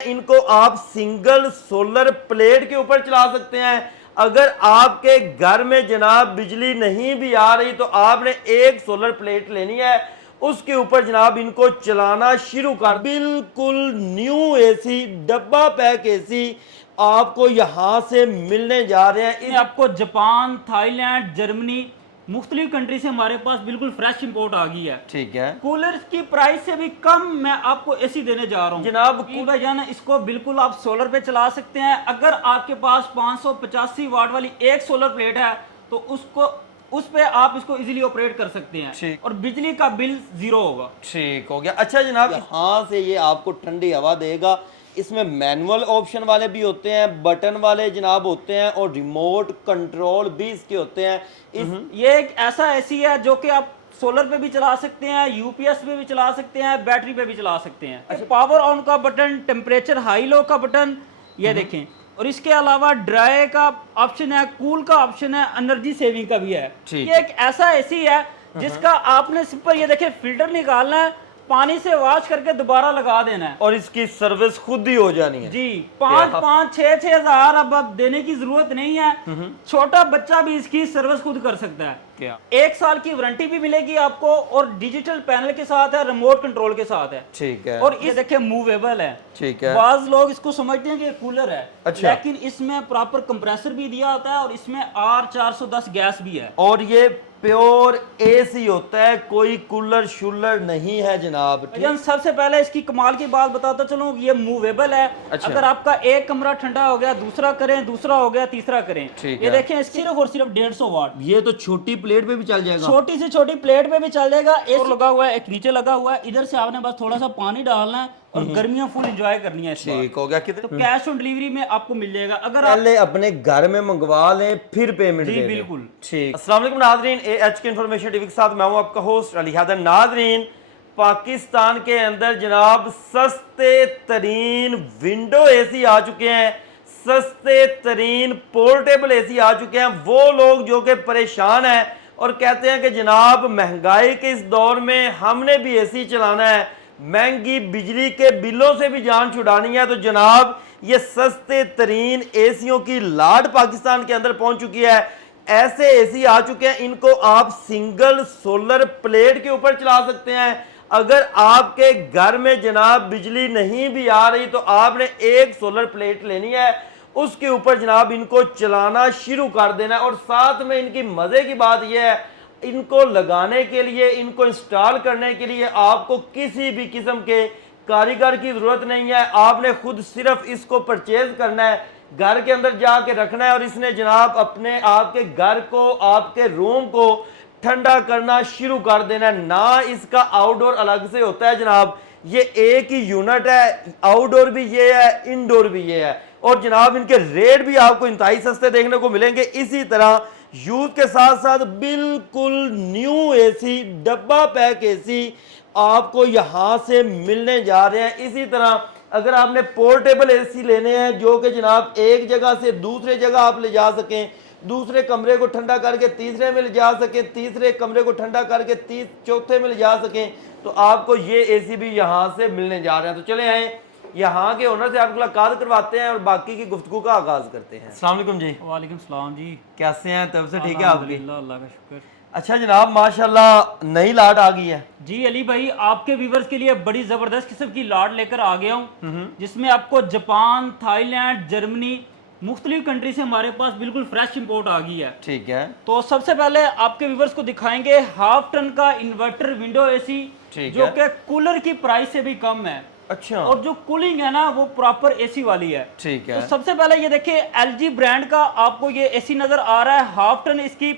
इनको आप single solar plate के ऊपर चला सकते हैं। अगर आपके घर में जनाब बिजली नहीं भी आ रही तो आपने एक सोलर प्लेट लेनी है, उसके ऊपर जनाब इनको चलाना शुरू कर। बिल्कुल न्यू एसी, डब्बा पैक एसी आपको यहां से मिलने जा रहे हैं। आपको जापान, थाईलैंड, जर्मनी, मुख्तलिफ कंट्री से हमारे पास बिल्कुल फ्रेश इंपोर्ट आ गई है। ठीक है, कूलर की प्राइस से भी कम मैं आपको एसी देने जा रहा हूँ जनाब। भाई जान, इसको बिल्कुल आप सोलर पे चला सकते हैं। अगर आपके पास 585 वाट वाली एक सोलर प्लेट है तो उस पे आप इसको इजीली ऑपरेट कर सकते हैं और बिजली का बिल जीरो होगा। ठीक हो गया। अच्छा जनाब, यहाँ से ये आपको ठंडी हवा देगा। इसमें मैनुअल ऑप्शन वाले भी होते हैं, बटन वाले जनाब होते हैं और रिमोट कंट्रोल भी इसके होते हैं। ये एक ऐसा एसी है जो कि आप सोलर पे भी चला सकते हैं, यूपीएस पे भी चला सकते हैं, बैटरी पे भी चला सकते हैं। अच्छा, पावर ऑन का बटन, टेम्परेचर हाई लो का बटन, ये देखें। और इसके अलावा ड्राई का ऑप्शन है, कूल का ऑप्शन है, एनर्जी सेविंग का भी है। ये एक ऐसा एसी है जिसका आपने सिंपल ये देखें फिल्टर निकालना है, पानी से वॉश करके दोबारा लगा देना है और इसकी सर्विस खुद ही हो जानी है। जी, 5-6 हजार अब देने की जरूरत नहीं है। छोटा बच्चा भी इसकी सर्विस खुद कर सकता है। क्या 1 साल की वारंटी भी मिलेगी आपको और डिजिटल पैनल के साथ है, रिमोट कंट्रोल के साथ है। ठीक है। और ये देखिए मूवेबल है। ठीक है। बाज लोग इसको समझते हैं कि कूलर है। अच्छा। लेकिन इसमें प्रॉपर कंप्रेसर भी दिया होता है और इसमें R410 गैस भी है और ये प्योर एसी होता है, कोई कूलर शूलर नहीं है जनाब। सबसे पहले इसकी कमाल की बात बताता चलूं, ये मूवेबल है। अच्छा। अगर आपका एक कमरा ठंडा हो गया, दूसरा करें, दूसरा हो गया, तीसरा करें। ये देखें, सिर्फ और सिर्फ 150 वाट। ये तो छोटी प्लेट पे भी चल जाएगा, छोटी से छोटी प्लेट पे भी चल जाएगा। एक लगा हुआ है, एक नीचे लगा हुआ है। इधर से आपने बस थोड़ा सा पानी डालना है और गर्मियां फुल एंजॉय करनी है। ठीक हो गया। कितने तो कैश ऑन डिलीवरी में आपको मिल जाएगा। अगर पहले अपने घर में मंगवा लें फिर पेमेंट जी बिल्कुल। ठीक। अस्सलाम वालेकुम नाज़रीन, एएच के इंफॉर्मेशन टीवी के साथ मैं हूं आपका होस्ट अली हैदर। नाज़रीन, पाकिस्तान के अंदर जनाब सस्ते तरीन विंडो एसी आ चुके हैं, सस्ते तरीन पोर्टेबल एसी आ चुके हैं। वो लोग जो कि परेशान हैं और कहते हैं कि जनाब महंगाई के इस दौर में हमने भी एसी चलाना है, महंगी बिजली के बिलों से भी जान छुड़ानी है, तो जनाब ये सस्ते तरीन एसियों की लाड पाकिस्तान के अंदर पहुंच चुकी है। ऐसे एसी आ चुके हैं, इनको आप सिंगल सोलर प्लेट के ऊपर चला सकते हैं। अगर आपके घर में जनाब बिजली नहीं भी आ रही तो आपने एक सोलर प्लेट लेनी है, उसके ऊपर जनाब इनको चलाना शुरू कर देना है। और साथ में इनकी मजे की बात यह है, इनको लगाने के लिए, इनको इंस्टॉल करने के लिए आपको किसी भी किस्म के कारीगर की जरूरत नहीं है। आपने खुद सिर्फ इसको परचेज करना है, घर के अंदर जाके रखना है और इसने जनाब अपने आपके घर को, आपके रूम को ठंडा करना शुरू कर देना है। ना इसका आउटडोर अलग से होता है जनाब, ये एक ही यूनिट है, आउटडोर भी ये है, इनडोर भी ये है। और जनाब इनके रेट भी आपको इंतहाई सस्ते देखने को मिलेंगे। इसी तरह यूज के साथ साथ बिल्कुल न्यू एसी, डब्बा पैक एसी आपको यहां से मिलने जा रहे हैं। इसी तरह अगर आपने पोर्टेबल एसी लेने हैं जो कि जनाब एक जगह से दूसरे जगह आप ले जा सकें, दूसरे कमरे को ठंडा करके तीसरे में ले जा सकें, तीसरे कमरे को ठंडा करके चौथे में ले जा सकें, तो आपको ये एसी भी यहां से मिलने जा रहे हैं। तो चले आए यहाँ के ओनर से आपको मुलाकात करवाते हैं और बाकी की गुफ्तगू का आगाज करते हैं। अस्सलाम वालेकुम जी। वालेकुम सलाम जी। कैसे हैं? तब से ठीक है आपकी? अल्लाह का शुक्र। अच्छा जनाब, माशाल्लाह नई लाट आ गई है जी अली भाई, आपके व्यूवर्स के लिए बड़ी जबरदस्त किस्म की लाट लेकर आ गया हूँ, जिसमें आपको जापान, थाईलैंड, जर्मनी, मुख्तलिफ कंट्री से हमारे पास बिल्कुल फ्रेश इंपोर्ट आ गई है। ठीक है। तो सबसे पहले आपके व्यूवर्स को दिखाएंगे हाफ टन का इन्वर्टर विंडो एसी, जो कि कूलर की प्राइस से भी कम है। अच्छा। और जो कूलिंग है ना वो प्रॉपर एसी वाली है। ठीक है। तो सबसे पहले ये देखिए, एलजी ब्रांड का आपको ये एसी नजर आ रहा है। हाफ टन इसकी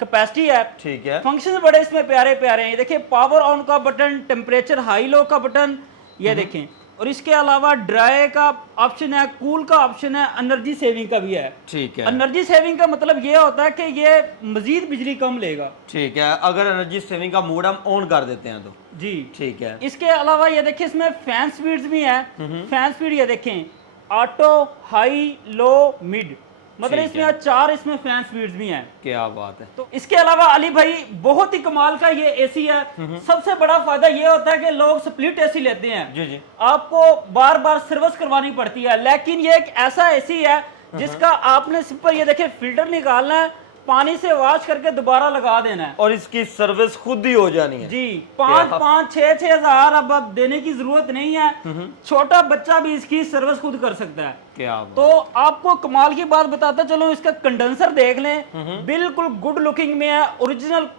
कैपेसिटी है। ठीक है। फंक्शंस बड़े इसमें प्यारे प्यारे हैं। ये देखिए, पावर ऑन का बटन, टेम्परेचर हाई लो का बटन, ये देखें। और इसके अलावा ड्राई का ऑप्शन है, कूल का ऑप्शन है, एनर्जी सेविंग का भी है। ठीक है। एनर्जी सेविंग का मतलब ये होता है कि ये मजीद बिजली कम लेगा। ठीक है, अगर एनर्जी सेविंग का मोड हम ऑन कर देते हैं तो। जी ठीक है। इसके अलावा ये देखिए, इसमें फैन स्पीड्स भी हैं। फैन स्पीड ये देखें, ऑटो, हाई, लो, मिड। मतलब इसमें 4 इसमें फैन स्पीड्स भी हैं। क्या बात है। तो इसके अलावा अली भाई बहुत ही कमाल का ये एसी है। सबसे बड़ा फायदा ये होता है कि लोग स्प्लिट एसी लेते हैं, जी जी, आपको बार बार सर्विस करवानी पड़ती है, लेकिन ये एक ऐसा एसी है जिसका आपने सिंपल ये देखिए फिल्टर निकालना है, पानी से वॉश करके दोबारा लगा देना है और इसकी सर्विस खुद ही हो जानी है। जी। 5-6 हजार अब देने की जरूरत नहीं है, छोटा बच्चा भी इसकी सर्विस खुद कर सकता है। क्या बात। तो आपको कमाल की बात बताता चलो, इसका कंडेंसर देख लें, बिल्कुल गुड लुकिंग में है, ओरिजिनल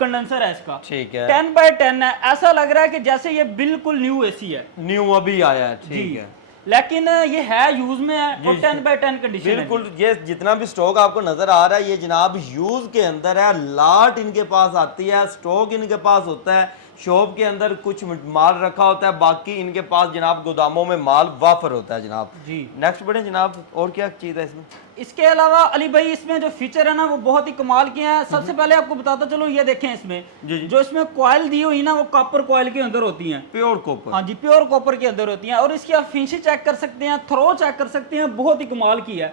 कंडेंसर है इसका। ठीक है, 10x10 है, ऐसा लग रहा है कि जैसे ये बिल्कुल न्यू एसी है, न्यू अभी आया है। ठीक है, लेकिन ये है यूज में है और 10x10 कंडीशन है। बिल्कुल। ये जितना भी स्टॉक आपको नजर आ रहा है ये जनाब यूज के अंदर है, लाट इनके पास आती है, स्टॉक इनके पास होता है, शॉप के अंदर कुछ माल रखा होता है, बाकी इनके पास जनाब गोदामों में माल वाफर होता है जनाब जी। नेक्स्ट बढ़े जनाब, और क्या चीज है इसमें? इसके अलावा अली भाई इसमें जो फीचर है ना वो बहुत ही कमाल के हैं। सबसे पहले आपको बताता चलो, ये देखें इसमें जो इसमें कॉइल दी हुई ना वो कॉपर कॉइल के अंदर होती हैं, प्योर कॉपर। हाँ जी, प्योर कॉपर के अंदर होती हैं। और इसकी आप फिनिश चेक कर सकते हैं, थ्रो चेक कर सकते हैं, बहुत ही कमाल की है।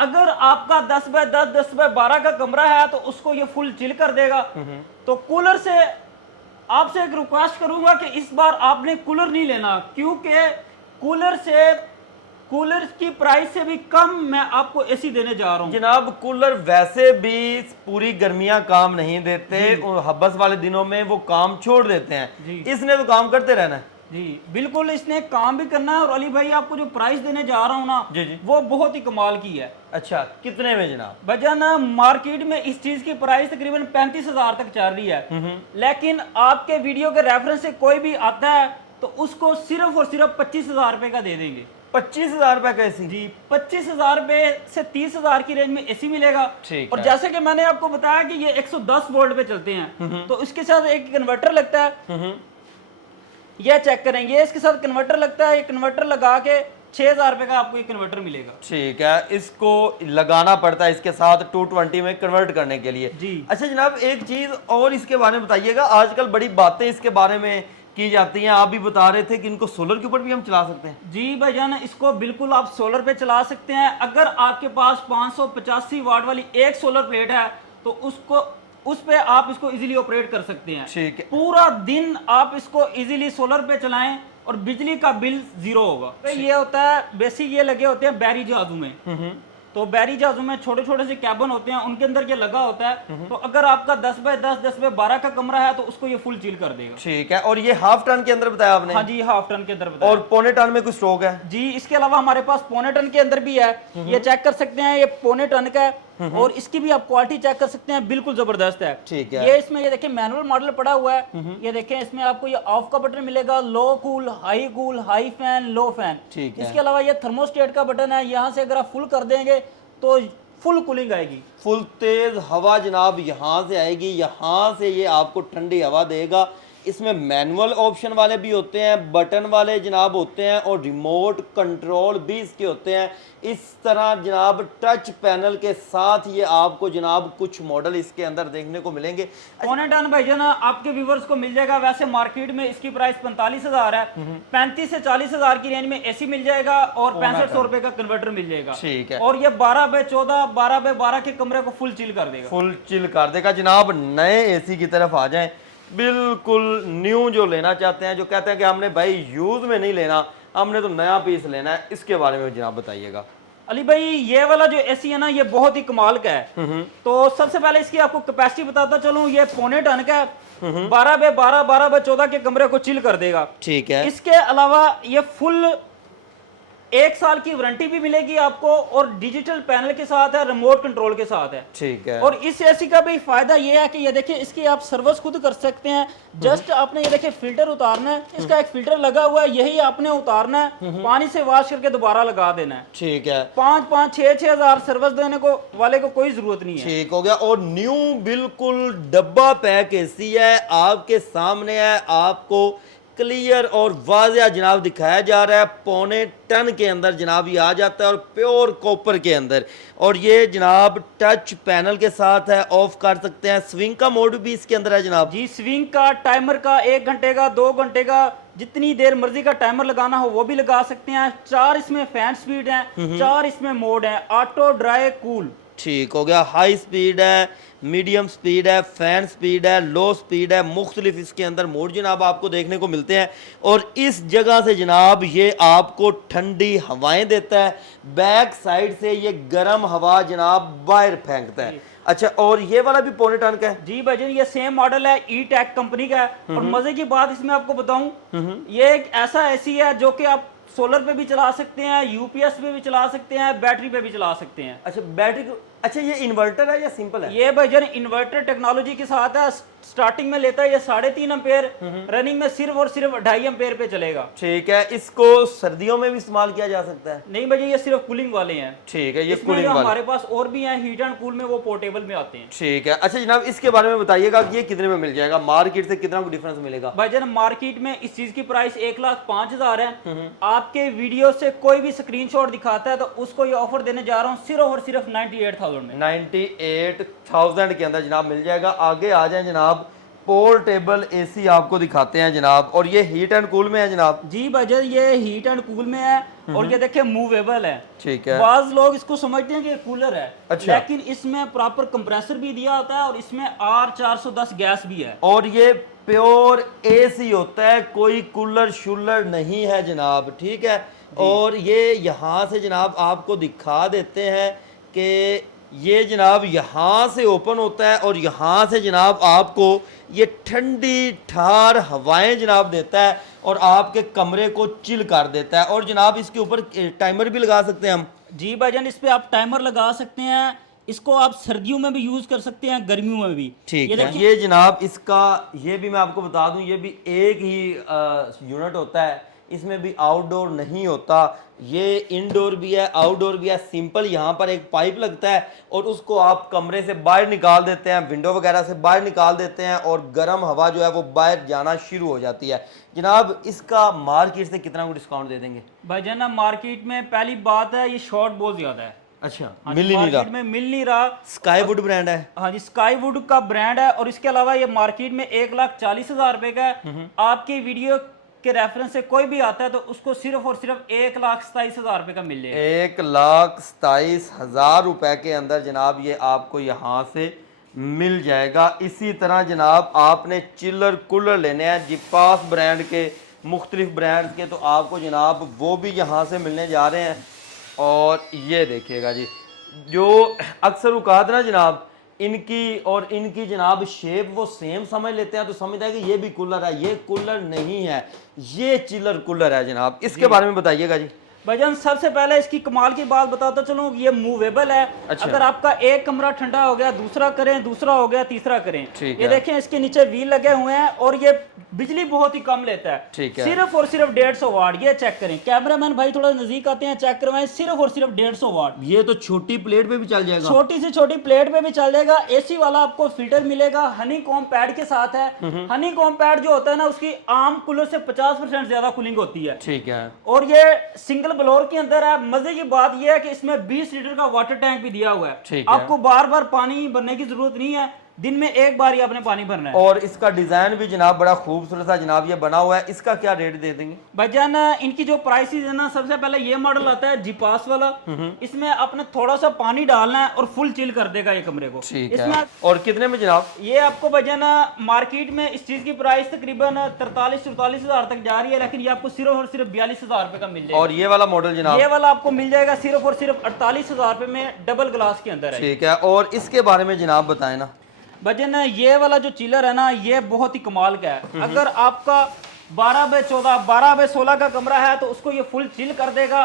अगर आपका 10x10 10x12 का कमरा है तो उसको ये फुल चिल कर देगा। तो कूलर से आपसे एक रिक्वेस्ट करूंगा कि इस बार आपने कूलर नहीं लेना, क्योंकि कूलर की प्राइस से भी कम मैं आपको एसी देने जा रहा हूं जनाब। कूलर वैसे भी पूरी गर्मियां काम नहीं देते, और हब्बस वाले दिनों में वो काम छोड़ देते हैं, इसने तो काम करते रहना है जी। बिल्कुल, इसने काम भी करना है। और अली भाई आपको जो प्राइस देने जा रहा हूँ ना जी, वो बहुत ही कमाल की है। अच्छा, कितने में जनाब? भजन मार्केट में इस चीज की प्राइस तकरीबन 35,000 तक चल रही है, लेकिन आपके वीडियो के रेफरेंस से कोई भी आता है तो उसको सिर्फ और सिर्फ 25,000 रुपए का दे देंगे। 25,000 रुपए का एसी जी, 25,000 रुपए से 30,000 की रेंज में एसी मिलेगा। ठीक और है। जैसे कि मैंने आपको बताया कि ये 110 वोल्ट पे चलते हैं, तो इसके साथ एक कन्वर्टर लगता है, ये चेक करेंगे, इसके साथ कन्वर्टर लगता है, ये कन्वर्टर लगा के 6,000 रुपए का आपको ये कन्वर्टर मिलेगा। ठीक है, इसको लगाना पड़ता है इसके साथ 220 में कन्वर्ट करने के लिए जी। अच्छा जनाब, एक चीज और इसके बारे में बताइएगा, आजकल बड़ी बातें इसके बारे में की जाती हैं, आप भी बता रहे थे कि इनको सोलर के ऊपर भी हम चला सकते हैं। जी भाईजान, इसको बिल्कुल आप सोलर पे चला सकते हैं। अगर आपके पास 585 वाट वाली एक सोलर प्लेट है तो उस पे आप इसको इजीली ऑपरेट कर सकते हैं। ठीक है, पूरा दिन आप इसको इजीली सोलर पे चलाएं और बिजली का बिल 0 होगा। तो ये होता है बेसिक, ये लगे होते हैं बैरी जहाजों में, तो बैरी जहाजों में छोटे छोटे से कैबिन होते हैं, उनके अंदर ये लगा होता है। तो अगर आपका 10x10 10x12 का कमरा है तो उसको ये फुल चिल कर देगा। ठीक है, और ये हाफ टन के अंदर बताया आपने? हाँ जी, हाफ टन के अंदर बताया। और पौने टन में कुछ स्टॉक है? जी, इसके अलावा हमारे पास पौने टन के अंदर भी है, ये चेक कर सकते हैं, ये पौने टन का है और इसकी भी आप क्वालिटी चेक कर सकते हैं, बिल्कुल जबरदस्त है। ठीक है, ये इसमें ये देखें मैनुअल मॉडल पड़ा हुआ है, ये देखें इसमें आपको ये ऑफ का बटन मिलेगा, लो कूल, हाई फैन, लो फैन। ठीक है, इसके अलावा ये थर्मोस्टेट का बटन है, यहाँ से अगर आप फुल कर देंगे तो फुल कूलिंग आएगी, फुल तेज हवा जनाब यहाँ से आएगी, यहाँ से ये आपको ठंडी हवा देगा। इसमें मैनुअल ऑप्शन वाले भी होते हैं, बटन वाले जनाब होते हैं, और रिमोट कंट्रोल भी इसके होते हैं। इस तरह जनाब टच पैनल के साथ ये आपको जनाब कुछ मॉडल इसके अंदर देखने को मिलेंगे। पौने टन भाईजान आपके व्यूवर्स को मिल जाएगा। वैसे मार्केट में इसकी प्राइस 45,000 है, 35 से 40,000 की रेंज में एसी मिल जाएगा और 6500 रुपए का कन्वर्टर मिल जाएगा। ठीक है, और ये 12x14 12x12 के कमरे को फुल चिल कर देगा, फुल चिल कर देगा। जनाब नए एसी की तरफ आ जाएं, बिल्कुल न्यू जो लेना चाहते हैं, जो कहते हैं कि हमने भाई यूज में नहीं लेना, हमने तो नया पीस लेना है, इसके बारे में जनाब बताइएगा। अली भाई ये वाला जो एसी है ना ये बहुत ही कमाल का है। तो सबसे पहले इसकी आपको कैपेसिटी बताता चलूं, ये पौने टन का है, 12x12 12x14 के कमरे को चिल कर देगा। ठीक है, इसके अलावा ये फुल 1 साल की वारंटी भी मिलेगी आपको और डिजिटल पैनल के साथ है, रिमोट कंट्रोल के साथ है। ठीक है, और इस एसी का भी फायदा ये है कि ये देखिए इसकी आप सर्विस खुद कर सकते हैं। जस्ट आपने ये देखिए फिल्टर उतारना है, इसका एक फिल्टर लगा हुआ है, यही आपने उतारना है, पानी से वॉश करके दोबारा लगा देना है। ठीक है, 5-5 6 हजार सर्विस देने को वाले को कोई जरूरत नहीं है। ठीक हो गया। और न्यू बिल्कुल डब्बा पैक एसी है, आपके सामने है, आपको क्लियर और वाज़िया जनाब दिखाया जा रहा है। पौने टन के अंदर जनाब ये आ जाता है और प्योर कॉपर के अंदर, और ये जनाब टच पैनल के साथ है, ऑफ कर सकते हैं। स्विंग का मोड भी इसके अंदर है जनाब। जी, स्विंग का, टाइमर का, 1 घंटे का, 2 घंटे का, जितनी देर मर्जी का टाइमर लगाना हो वो भी लगा सकते हैं। 4 इसमें फैन स्पीड है, 4 इसमें मोड है, ऑटो, ड्राई, कूल। ठीक हो गया। हाई स्पीड है, मीडियम स्पीड है, फैन स्पीड है, लो स्पीड है, मुख्तलिफ इसके अंदर मोड जनाब आपको देखने को मिलते हैं। और इस जगह से जनाब ये आपको ठंडी हवाएं देता है, बैक साइड से ये गर्म हवा जनाब बाहर फेंकता है। अच्छा, और ये वाला भी पौने टन का है? जी भाईजान, ये सेम मॉडल है, ई टेक कंपनी का है। और मजे की बात इसमें आपको बताऊं, ये एक ऐसा एसी है जो कि आप सोलर पे भी चला सकते हैं, यूपीएस पे भी चला सकते हैं, बैटरी पे भी चला सकते हैं। अच्छा, बैटरी को, अच्छा ये इन्वर्टर है या सिंपल है? ये भाईजान इन्वर्टर टेक्नोलॉजी के साथ है। स्टार्टिंग में लेता है ये 3.5 एम्पेयर, रनिंग में सिर्फ और सिर्फ 2.5 एम्पेयर पे चलेगा। ठीक है। इसको सर्दियों में भी इस्तेमाल किया जा सकता है? नहीं भाई, ये सिर्फ कूलिंग वाले हैं। ठीक है, ये इसमें कूलिंग जो वाले। हमारे पास और भी हैं हीट एंड कूल में, वो पोर्टेबल में आते हैं। ठीक है। अच्छा जनाब, इसके बारे में बताइएगा कि ये कितने में मिल जाएगा, मार्केट से कितना डिफरेंस मिलेगा? भाईजान मार्केट में इस चीज की प्राइस 1,05,000 है। आपके वीडियो से कोई भी स्क्रीनशॉट दिखाता है तो उसको ये ऑफर देने जा रहा हूँ सिर्फ और सिर्फ 98,000 में। 98,000 के अंदर जनाब मिल जाएगा। आगे आ जाए जनाब, पोर्टेबल एसी आपको दिखाते हैं जनाब, और ये हीट एंड कूल में है जनाब। जी भाईजान, ये हीट एंड कूल में है और ये देखिए मूवेबल है। ठीक है। बाज लोग इसको समझते हैं कि कूलर है, अच्छा। लेकिन इसमें प्रॉपर कंप्रेसर भी दिया होता है और इसमें R410 गैस भी है। और ये प्योर एसी होता है, कोई कूलर शूलर नहीं है जनाब। ठीक है। और ये यहाँ से जनाब आपको दिखा देते हैं कि ये जनाब यहाँ से ओपन होता है और यहाँ से जनाब आपको ये ठंडी ठार हवाएं जनाब देता है और आपके कमरे को चिल कर देता है। और जनाब इसके ऊपर टाइमर भी लगा सकते हैं हम। जी भाईजान, इस पे आप टाइमर लगा सकते हैं। इसको आप सर्दियों में भी यूज कर सकते हैं, गर्मियों में भी। ठीक ये है। ये जनाब इसका, ये भी मैं आपको बता दूं, ये भी एक ही यूनिट होता है, इसमें भी आउटडोर नहीं होता। ये इंडोर भी है, आउटडोर भी है। सिंपल यहाँ पर एक पाइप लगता है और उसको आप कमरे से बाहर निकाल देते हैं, विंडो वगैरह से बाहर निकाल देते हैं और गर्म हवा जो है वो बाहर जाना शुरू हो जाती है। जनाब इसका मार्केट से कितना को डिस्काउंट दे देंगे? भाईजान ना, मार्केट में पहली बात है ये शॉर्ट बहुत ज्यादा है। अच्छा, हाँ, मिल ही नहीं रहा। मार्केट में मिल नहीं रहा। स्काईवुड ब्रांड है? हाँ जी, स्काईवुड का ब्रांड है। और इसके अलावा ये मार्केट में 1,40,000 रुपए का है। आपकी वीडियो के रेफरेंस से कोई भी आता है तो उसको सिर्फ और सिर्फ 1,27,000 रुपए का मिल जाएगा। 1,27,000 रुपए के अंदर जनाब ये आपको यहाँ से मिल जाएगा। इसी तरह जनाब आपने चिलर कूलर लेने हैं जिपास ब्रांड के, मुख्तलिफ ब्रांड्स के, तो आपको जनाब वो भी यहाँ से मिलने जा रहे हैं। और ये देखिएगा जी, जो अक्सर औकात ना जनाब इनकी और इनकी जनाब शेप वो सेम समझ लेते हैं, तो समझता है कि ये भी कूलर है। ये कूलर नहीं है, ये चिलर कूलर है जनाब। इसके बारे में बताइएगा जी। भाईजान सबसे पहले इसकी कमाल की बात बताता चलूं, ये मूवेबल है। अच्छा। अगर आपका एक कमरा ठंडा हो गया, दूसरा करें, दूसरा हो गया, तीसरा करें। ठीक ये है। देखें, इसके नीचे व्हील लगे हुए हैं और ये बिजली बहुत ही कम लेता है। ठीक है। सिर्फ और सिर्फ 150 वाट। ये चेक करें, कैमरामैन भाई थोड़ा नजदीक आते हैं, चेक करवाएं, सिर्फ और सिर्फ 150 वाट। ये तो छोटी प्लेट पे भी चल जाएगा? छोटी से छोटी प्लेट पे भी चल जाएगा। एसी वाला आपको फिल्टर मिलेगा, हनी कॉम पैड के साथ है। हनी कॉम पैड जो होता है ना, उसकी आम कूलर से 50% ज्यादा कूलिंग होती है। ठीक है। और ये सिंगल ब्लोअर के अंदर है। मजे की बात यह है कि इसमें 20 लीटर का वाटर टैंक भी दिया हुआ है। ठीक है। आपको बार बार पानी भरने की जरूरत नहीं है, दिन में एक बार ही आपने पानी भरना है। और इसका डिजाइन भी जनाब बड़ा खूबसूरत सा जनाब ये बना हुआ है। इसका क्या रेट दे देंगे? भाईजान इनकी जो प्राइसेस है ना, सबसे पहले ये मॉडल आता है जीपास वाला। इसमें आपने थोड़ा सा पानी डालना है और फुल चिल कर देगा ये कमरे को। ठीक इसमें है। और कितने में जनाब? ये आपको भाईजान मार्केट में इस चीज की प्राइस तकरीबन 43-44 तक जा रही है, लेकिन ये आपको सिर्फ और सिर्फ 42,000 रुपए का मिल जाएगा। और ये वाला मॉडल जनाब? ये वाला आपको मिल जाएगा सिर्फ और सिर्फ 48,000 रुपए में, डबल ग्लास के अंदर है। ठीक है। और इसके बारे में जनाब बताएं ना। भजन ये वाला जो चिलर है ना, ये बहुत ही कमाल का है। अगर आपका 12x14, 12x16 का कमरा है तो उसको ये फुल चिल कर देगा।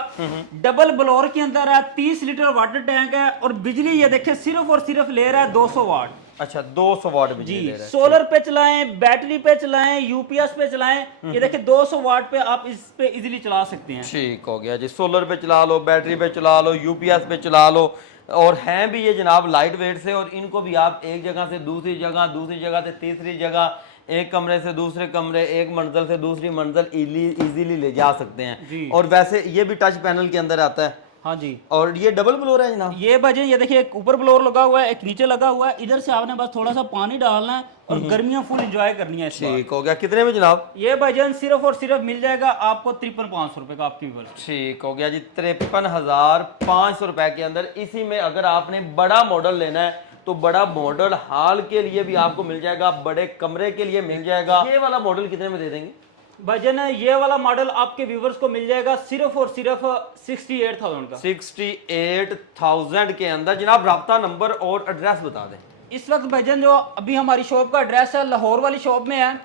डबल ब्लोअर के अंदर है, 30 लीटर वाटर टैंक है और बिजली ये देखे सिर्फ और सिर्फ ले रहा है 200 वाट। अच्छा, 200 वाट बिजली जी, ले रहा है। सोलर पे चलाएं, बैटरी पे चलाएं, यूपीएस पे चलाएं, ये देखिए 200 वाट पे आप इस पे इजीली चला सकते हैं। ठीक हो गया जी। सोलर पे चला लो, बैटरी पे चला लो, यूपीएस पे चला लो। और हैं भी ये जनाब लाइट वेट से, और इनको भी आप एक जगह से दूसरी जगह, दूसरी जगह से तीसरी जगह, एक कमरे से दूसरे कमरे, एक मंजिल से दूसरी मंजिल इजीली ले जा सकते हैं। और वैसे ये भी टच पैनल के अंदर आता है? हाँ जी। और ये डबल ब्लोअर है जनाब? ये भाईजान ये देखिए, एक ऊपर ब्लोअर लगा हुआ है, एक नीचे लगा हुआ है। इधर से आपने बस थोड़ा सा पानी डालना है और गर्मियां फुल एंजॉय करनी है इस बार। ठीक हो गया। कितने में जनाब? ये भाईजान सिर्फ और सिर्फ मिल जाएगा आपको 53,500 रुपए का आपकी व्यूअर्स। ठीक हो गया जी, 53,500 रुपए के अंदर। इसी में अगर आपने बड़ा मॉडल लेना है तो बड़ा मॉडल हॉल के लिए भी आपको मिल जाएगा, बड़े कमरे के लिए मिल जाएगा। ये वाला मॉडल कितने में दे देंगे भाईजान? ये वाला मॉडल आपके व्यूवर्स को मिल जाएगा सिर्फ और सिर्फ 68,000 का। 68,000 के अंदर। जनाब राब्ता नंबर और एड्रेस बता दें। इस वक्त भाईजान जो अभी हमारी शॉप का एड्रेस है, लाहौर वाली शॉप में है,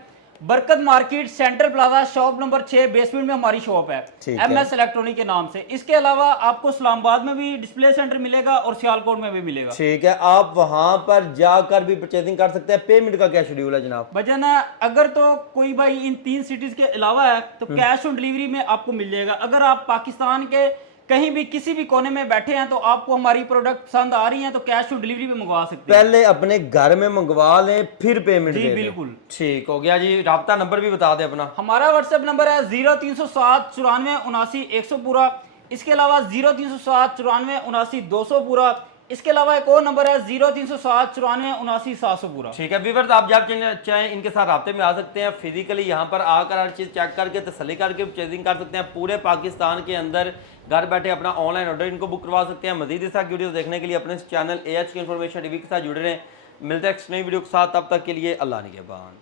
बरकत market central plaza, shop number 6, basement में हमारी शॉप है, MS इलेक्ट्रॉनिक के नाम से। इसके अलावा आपको इस्लामाबाद में भी डिस्प्ले सेंटर मिलेगा और सियालकोट में भी मिलेगा। ठीक है, आप वहां पर जाकर भी परचेजिंग कर सकते हैं। पेमेंट का क्या शेड्यूल है जनाब? भाईजान अगर तो कोई भाई इन 3 सिटीज के अलावा है तो कैश ऑन डिलीवरी में आपको मिल जाएगा। अगर आप पाकिस्तान के कहीं भी किसी भी कोने में बैठे हैं तो आपको हमारी प्रोडक्ट पसंद आ रही हैं तो कैश ऑन डिलीवरी भी मंगवा सकते हैं। पहले अपने घर में मंगवा लें फिर पेमेंट जी दे दें। बिल्कुल। ठीक हो गया जी। राब्ता नंबर भी बता दें अपना। हमारा व्हाट्सएप नंबर है 0307 94 79 100 पूरा। इसके अलावा 0307 94 79 200 पूरा। इसके अलावा एक और नंबर है 0307 94 79 700 पूरा। ठीक है व्यूअर्स, आप जब चाहें इनके साथ राब्ते में आ सकते हैं। फिजिकली यहाँ पर आकर हर चीज़ चेक करके तसल्ली करके परचेजिंग कर सकते हैं। पूरे पाकिस्तान के अंदर घर बैठे अपना ऑनलाइन ऑर्डर इनको बुक करवा सकते हैं। मजीद इस वीडियो देखने के लिए अपने चैनल AHK इन्फॉर्मेशन टीवी के साथ जुड़े रहें। मिलते हैं नेक्स्ट नई वीडियो के साथ, तब तक के लिए अल्लाह निगहबान।